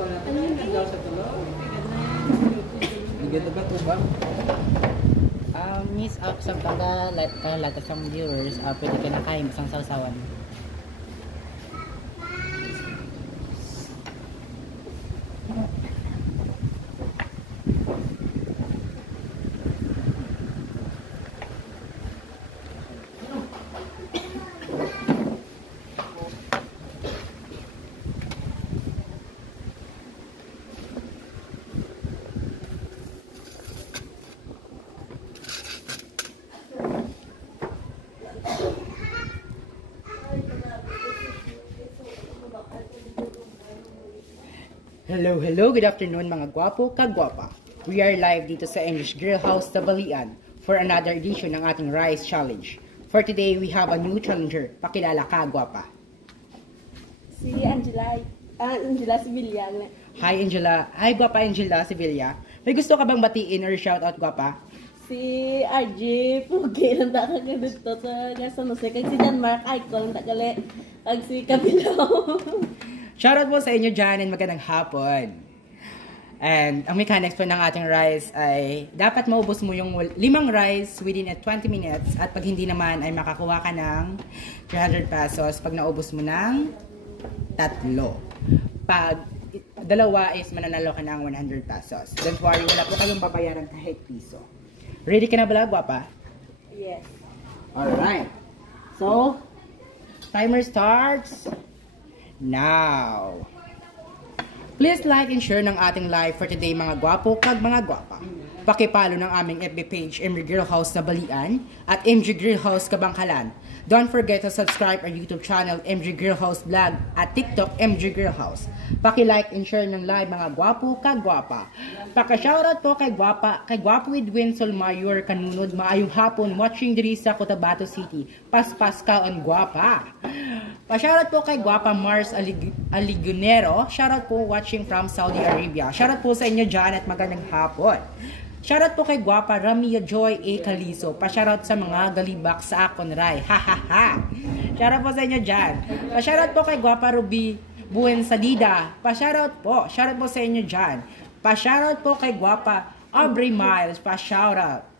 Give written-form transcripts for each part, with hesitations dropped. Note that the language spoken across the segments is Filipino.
Ano yung nagdaw sa tulo? Ganito ba ito ba? Miss up sa pagka lahat ng viewers, pwede ka na kain isang sausawan. Hello, good afternoon mga gwapo kagwapa. We are live dito sa English Grill House Tabalian for another edition ng ating Rice Challenge. For today, we have a new challenger. Pakilala ka, gwapa. Si Angela Sevilla. Hi Angela. Hi gwapa Angela Sevilla. May gusto ka bang batiin or shoutout gwapa? Si RJ Pugi lang ta kagudto sa Gasan Jose kag si Jan Mark Icon ta kali kag si Kabilaw. Shoutout po sa inyo dyan and magandang hapon. And ang mechanics po ng ating rice ay dapat maubos mo yung 5 rice within 20 minutes at pag hindi naman ay makakuha ka ng 300 pesos pag naubos mo ng 3. Pag 2 is mananalo ka ng 100 pesos. Don't worry, wala po kayong babayaran kahit piso. Ready ka na ba, gwapa? Yes. Alright. So, timer starts now. Please like and share ng ating live for today mga gwapo kag mga gwapa. Pakipalo ng aming FB page MG Grill House Tabalian at MG Grill House Kabangkalan. Don't forget to subscribe our YouTube channel MG Grill House Vlog at TikTok MG Grill House. Paki-like and share ng live mga gwapo kag gwapa. Paka-shoutout po kay Gwapo Edwin Solmayor kanunod maayong hapon watching diri sa Cotabato City. Paspas ka on gwapa. Pa-shoutout po kay Gwapa Mars Aligunero. Shoutout po watching from Saudi Arabia. Shoutout po sa inyo dyan at magandang hapon. Shoutout po kay Gwapa Ramia Joy A. Caliso. Pa-shoutout sa mga galibak sa Akon Rai. Ha ha ha. Shoutout po sa inyo dyan. Pa-shoutout po kay Gwapa Ruby Buen Sadida. Pa-shoutout po. Shoutout po sa inyo dyan. Pa-shoutout po kay Gwapa Aubrey Miles. Pa-shoutout.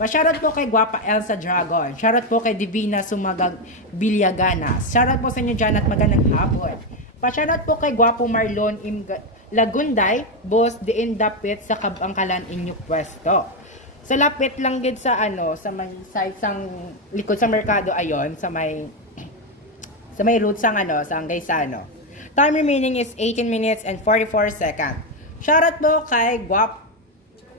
Pa-shoutout po kay Gwapa Elsa Dragon. Shoutout po kay Divina Sumagag Bilyaganas. Shoutout po sa inyo dyan at magandang hapon. Pa-shoutout po kay Gwapo Marlon Lagunday, boss diin dapit sa Kabangkalan inyong pwesto. Sa lapit lang gid sa sa may side sang likod sa merkado ayon sa may route sang sang Gaisano. Time remaining is 18 minutes and 44 seconds. Shoutout po kay Gwap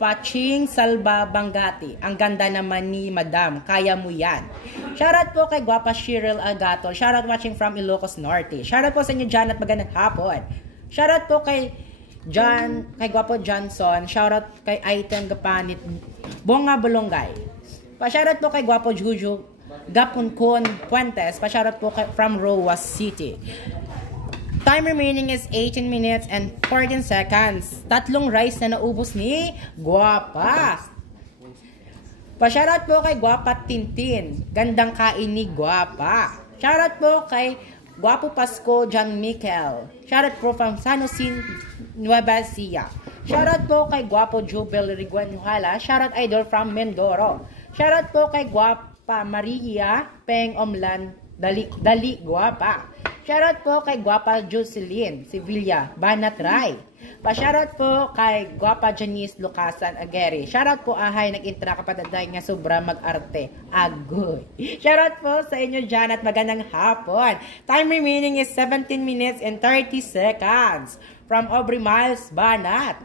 Paching Salba Bangati. Ang ganda naman ni Madam. Kaya mo yan. Shoutout po kay Gwapa Cheryl Agato. Shoutout watching from Ilocos Norte. Shoutout po sa inyo dyan at magandang hapon. Shoutout po kay Gwapo Johnson. Shoutout kay Item Gapanit Bonga Bolongay. Pa-shoutout po kay Gwapo Juju Gapunkon Puentes. Pa-shoutout po kay from Roas City. Time remaining is 18 minutes and 14 seconds. 3 rice na naubos ni Gwapa. Pa-shoutout po kay Gwapa Tintin. Gandang kain ni Gwapa. Shoutout po kay Gwapo Pasko John Michael. Shoutout po from San Jose, Nueva Ecija. Shoutout po kay Gwapo Jubel Riguanuhala. Shoutout idol from Mindoro. Shoutout po kay Gwapa Maria Peng Omlan Dali Gwapa. Shoutout po kay Gwapa Jocelyn Sevilla Banat Rai. Pa-shoutout po kay Gwapa Janice Lucasan Aguirre. Shoutout po ahay nag-intra kapataday nga sobra mag-arte. Agoy. Shoutout po sa inyo dyan at magandang hapon. Time remaining is 17 minutes and 30 seconds. From Aubrey Miles Banat.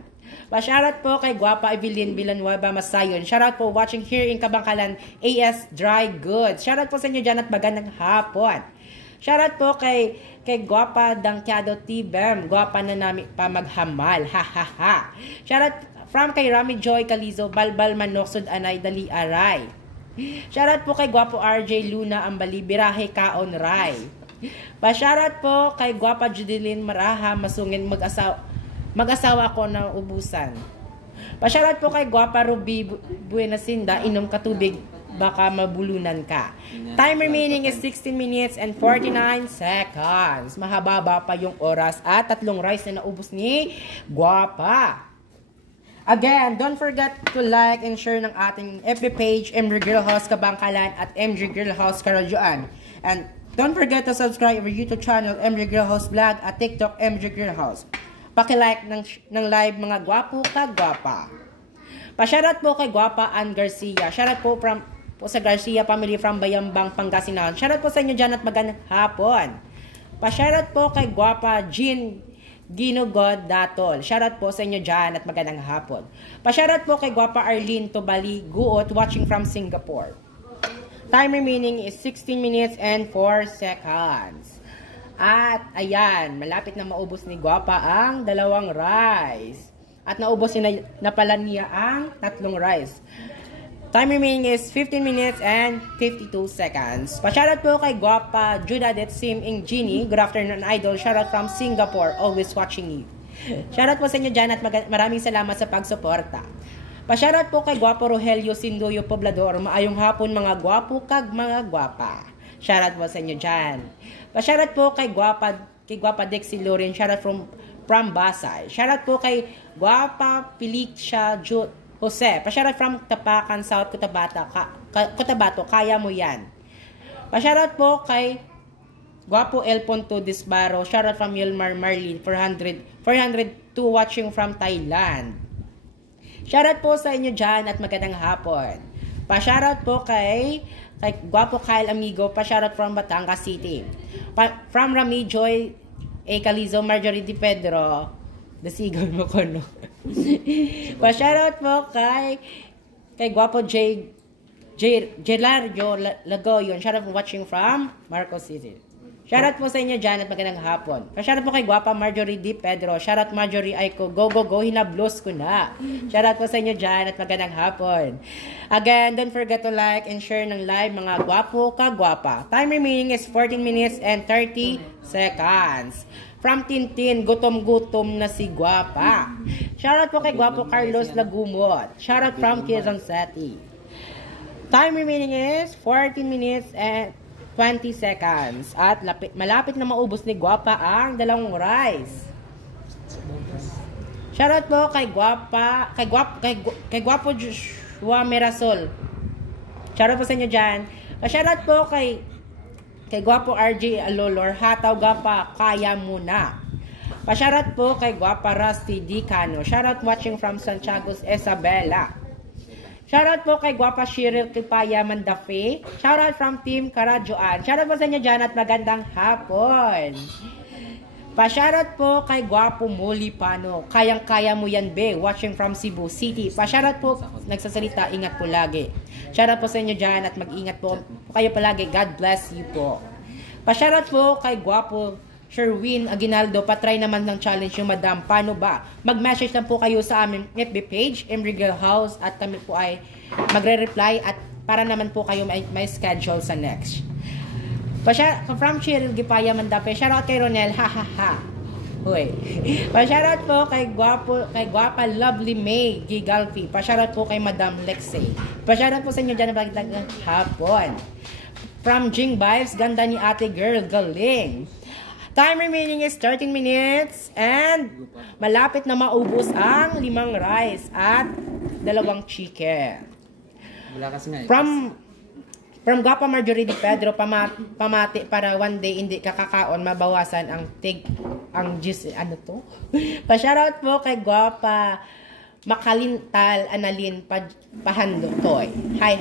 Pa-shoutout po kay Gwapa Evelyn Villanueva Masayon. Shoutout po watching here in Kabangkalan AS Dry Goods. Shoutout po sa inyo dyan at magandang hapon. Shoutout po kay Gwapa Dangkyado Tibem. Gwapa na namin pa maghamal. Ha ha ha. Shoutout from kay Rami Joy Calizo. Balbal Manoksod Anay Dali Aray. Shoutout po kay Gwapo RJ Luna Ambali Birahe Kaon Ray. Pa-shoutout po kay Gwapa Judeline Maraha Masungin mag-asawa ko na ubusan. Pa-shoutout po kay Gwapa Ruby Buenasinda Inom Katubig baka mabulunan ka. Time remaining is 16 minutes and 49 seconds. Mahaba pa yung oras at 3 rice na naubos ni Guapa. Again, don't forget to like and share ng ating FB page, MJ Girl House Kabangkalan at MJ Girl House Karadyoan. And don't forget to subscribe our YouTube channel, MJ Girl House Vlog at TikTok, MJ Girl House. Paki-like ng live mga gwapo kagwapa. Pa-shoutout po kay Guapa Ann Garcia. Shoutout po sa Garcia family from Bayambang, Pangasinan. Shoutout po sa inyo dyan at magandang hapon. Pa-shoutout po kay Guapa Jean Ginugod Datol. Shoutout po sa inyo dyan at magandang hapon. Pa-shoutout po kay Guapa Arlene Tobali Guot watching from Singapore. Time remaining is 16 minutes and 4 seconds. At ayan, malapit na maubos ni Guapa ang 2 rice. At naubos na pala niya ang 3 rice. Time remaining is 15 minutes and 52 seconds. Pa-shoutout po kay Guapa Judah Sim Ing Genie. Good afternoon, idol. Shoutout from Singapore. Always watching you. Shoutout po sa inyo dyan at maraming salamat sa pagsuporta. Pa-shoutout po kay Guapo Rogelio Sindoyo Poblador. Maayong hapon mga gwapo kag mga gwapa. Shoutout po sa inyo dyan. Pa-shoutout po kay Guapa Dexy Loren. Shoutout from Basay. Shoutout po kay Guapa Felicia Jose. Pa-shoutout from Tapacan South Cotabato. Kaya mo yan. Pa-shoutout po kay Guapo El Ponto Disbaro. Shoutout from Yilmar Marlin 402 watching from Thailand. Shoutout po sa inyo dyan at magandang hapon. Pa-shoutout po kay Guapo Kyle Amigo. Pa-shoutout from Batangas City. From Rami Joy A. Calizo, Marjorie Di Pedro. Dasigal mo ko, no? Pa-shoutout po kay Guapo Gelario Lagoyon. Shoutout po watching from Marcos City. Shoutout po sa inyo dyan at magandang hapon. Shoutout po kay Guapa Marjorie Di Pedro. Shoutout Marjorie Aiko. Go, hinablos ko na. Shoutout po sa inyo dyan at magandang hapon. Again, don't forget to like and share ng live mga gwapo kagwapa. Time remaining is 14 minutes and 30 seconds. From Tintin, gutom-gutom na si Guapa. Shoutout po kay Guapo Carlos Lagumot. Shoutout from Quezon City. Time remaining is 14 minutes and 20 seconds. At malapit na maubos ni Guapa ang 2 rice. Shoutout po kay Guapo Joshua Mirasol. Shoutout po sa inyo dyan. Shoutout po kay Guapo RJ Alolor. Hataw Guapa, kaya mo na. Shoutout po kay Guapa Rusty Dicano. Shoutout watching from Santiago Isabela. Shoutout po kay Guapa Shiril Kipaya Mandafe. Shoutout from Team Karadyoan. Shoutout po sa inyo dyan at magandang hapon. Pa-shoutout po kay Guapo Molipano. Kayang-kaya mo yan, be. Watching from Cebu City. Pa-shoutout po, nagsasalita, ingat po lagi. Shoutout po sa inyo dyan at mag-ingat po kayo palagi. God bless you po. Pa-shoutout po kay Guapo Sherwin Aguinaldo. Patry naman ng challenge yung madam. Paano ba? Mag-message lang po kayo sa aming FB page, MJ Girl House, at kami po ay magre-reply at para naman po kayo may schedule sa next. From Cheryl Gipaya Mandape, shoutout kay Ronel, ha. Hoy. Pa-shoutout po kay Guapa Lovely May Gigalfi. Pa-shoutout po kay Madam Lexie. Pa-shoutout po sa inyo dyan na hapon. From Jing Vibes, ganda ni ate girl, galing. Time remaining is 13 minutes and malapit na maubos ang 5 rice at 2 chicken. From Guapa Marjorie Di Pedro, pamati para one day hindi kakakaon, mabawasan ang juice, ano to? Pa-shoutout po kay Guapa Makalintal Analin Pahandotoy. Hi.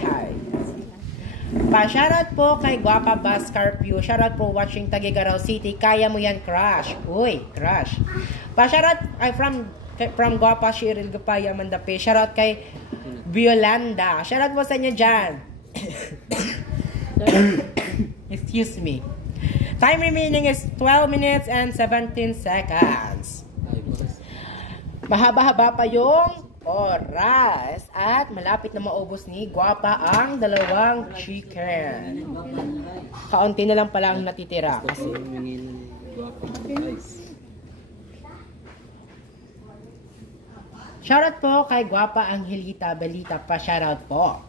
Pa-shoutout po kay Guapa Bas Carpio. Shoutout po watching Tagigaraw City. Kaya mo yan, crush. Uy, crush. Pa-shoutout ay from Guapa Shiril Gapaya Mandape. Shoutout kay Violanda. Shoutout po sa inyo dyan. Excuse me. Time remaining is 12 minutes and 17 seconds. Mahaba-haba pa yung oras at malapit na maubos ni Guapa ang 2 chicken. Kaunti na lang pala ang natitira kasi shoutout po kay Guapa Angelita Belita, pa shoutout po.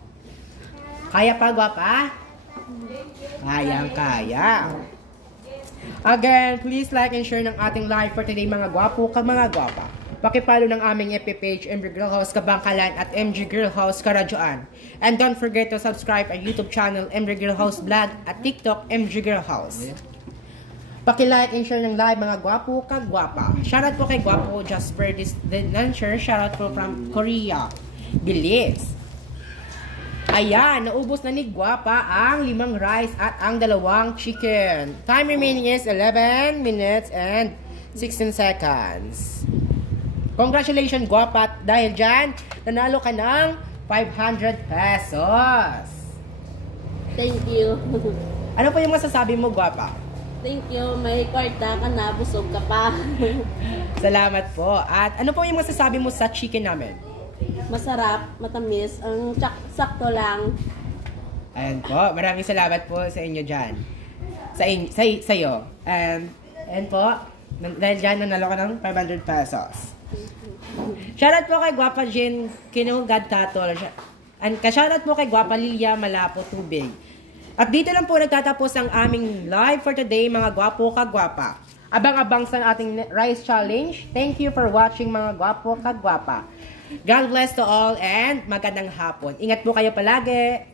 Kaya pa, gwapa? Kayang-kaya. Again, please like and share ng ating live for today mga gwapo kag mga gwapa. Pakipalo ng aming FB page, MG Girl House Kabangkalan at MG Girl House Karadyoan. And don't forget to subscribe our YouTube channel, MG Girl House Vlog, at TikTok, MG Girl House. Paki-like and share ng live mga gwapo kag gwapa. Shoutout po kay Gwapo Jasper Denancher. Shoutout po from Korea. Bilis. Ayan, naubos na ni Gwapa ang 5 rice at ang 2 chicken. Time remaining is 11 minutes and 16 seconds. Congratulations, Gwapa. Dahil dyan, nanalo ka ng 500 pesos. Thank you. Ano po yung masasabi mo, Gwapa? Thank you. May kwarta ka na, busog ka pa. Salamat po. At ano po yung masasabi mo sa chicken namin? Masarap, matamis, ang sakto lang. Ayan po. Maraming salamat po sa inyo dyan. Sa'yo. And po, dahil dyan, nanalo ka ng 500 pesos. Shoutout po kay Gwapa Jean Kinugad Tatol. And shoutout po kay Gwapa Lilia Malapo Tubig. At dito lang po nagtatapos ang aming live for today, mga gwapo kagwapa. Abang-abang sa ating rice challenge. Thank you for watching, mga gwapo kagwapa. God bless to all and magandang hapon. Ingat po kayo palagi.